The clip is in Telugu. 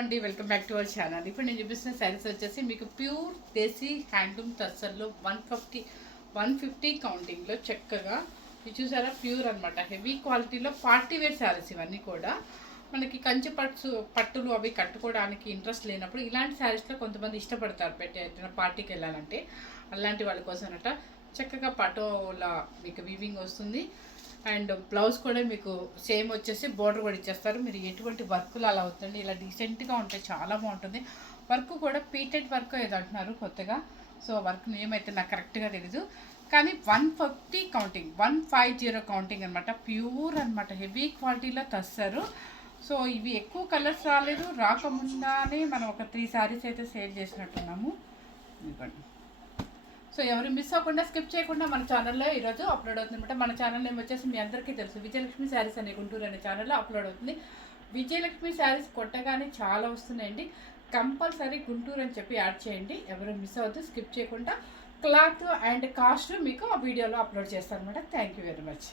అండి, welcome back to our channel. ఇప్పుడు నేను చూపిస్తున్న శారీస్ వచ్చేసి మీకు ప్యూర్ దేశీ హ్యాండ్లూమ్ టస్సర్లో 150 కౌంటింగ్లో చక్కగా ఇది చూసారా, ప్యూర్ అనమాట. హెవీ క్వాలిటీలో పార్టీ వేర్ శారీస్ ఇవన్నీ కూడా. మనకి కంచి పట్టులు అవి కట్టుకోవడానికి ఇంట్రెస్ట్ లేనప్పుడు ఇలాంటి శారీస్లో కొంతమంది ఇష్టపడతారు ఏదైనా పార్టీకి వెళ్ళాలంటే. అలాంటి వాళ్ళ కోసం అనట చక్కగా పటోలా మీకు వీవింగ్ వస్తుంది. అండ్ బ్లౌజ్ కూడా మీకు సేమ్ వచ్చేసి బోర్డర్ కూడా ఇచ్చేస్తారు. మీరు ఎటువంటి వర్క్లు అలా అవుతుంది, ఇలా డీసెంట్గా ఉంటాయి, చాలా బాగుంటుంది. వర్క్ కూడా పీటెడ్ వర్క్ ఏదో అంటున్నారు కొత్తగా. సో వర్క్ నేమ్ అయితే నాకు కరెక్ట్గా తెలీదు, కానీ 150 కౌంటింగ్ 150 కౌంటింగ్ అనమాట. ప్యూర్ అనమాట, హెవీ క్వాలిటీలో తెస్తారు. సో ఇవి ఎక్కువ కలర్స్ రాలేదు, రాకముందానే మనం ఒక 3 శారీస్ అయితే సేల్ చేసినట్టున్నాము. ఇవ్వండి. సో ఎవరు మిస్ అవ్వకుండా స్కిప్ చేయకుండా మన ఛానల్లో ఈరోజు అప్లోడ్ అవుతుంది అనమాట. మన ఛానల్ నేమ్ వచ్చేసి మీ అందరికీ తెలుసు, విజయలక్ష్మి శారీస్ అనే గుంటూరు అనే ఛానల్లో అప్లోడ్ అవుతుంది. విజయలక్ష్మి శారీస్ కొట్టగానే చాలా వస్తున్నాయండి. కంపల్సరీ గుంటూరు అని చెప్పి యాడ్ చేయండి, ఎవరు మిస్ అవ్వద్దు, స్కిప్ చేయకుండా. క్లాత్ అండ్ కాస్ట్ మీకు ఆ వీడియోలో అప్లోడ్ చేస్తాను అనమాట. Thank you very much.